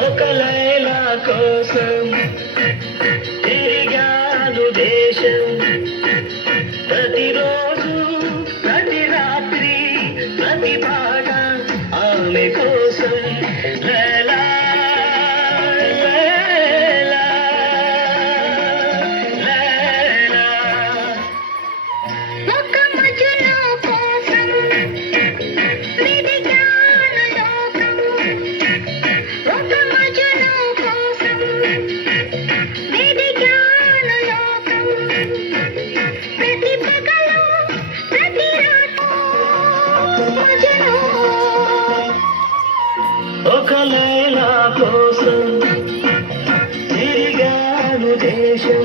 ఒక లైలా కోసం తిరిగాను దేశం ప్రతిరోజు ప్రతి రాత్రి ప్రతి పాట ఆమె కోసం లైలా లైలా లైలా ఒక మజును కోసం వెదికాను లోకం ఒక మజును కోసం వెదికాను లోకం ప్రతి పగలు ప్రతి రాత్రి మజును ఒక లైలా కోసం తిరిగాను దేశం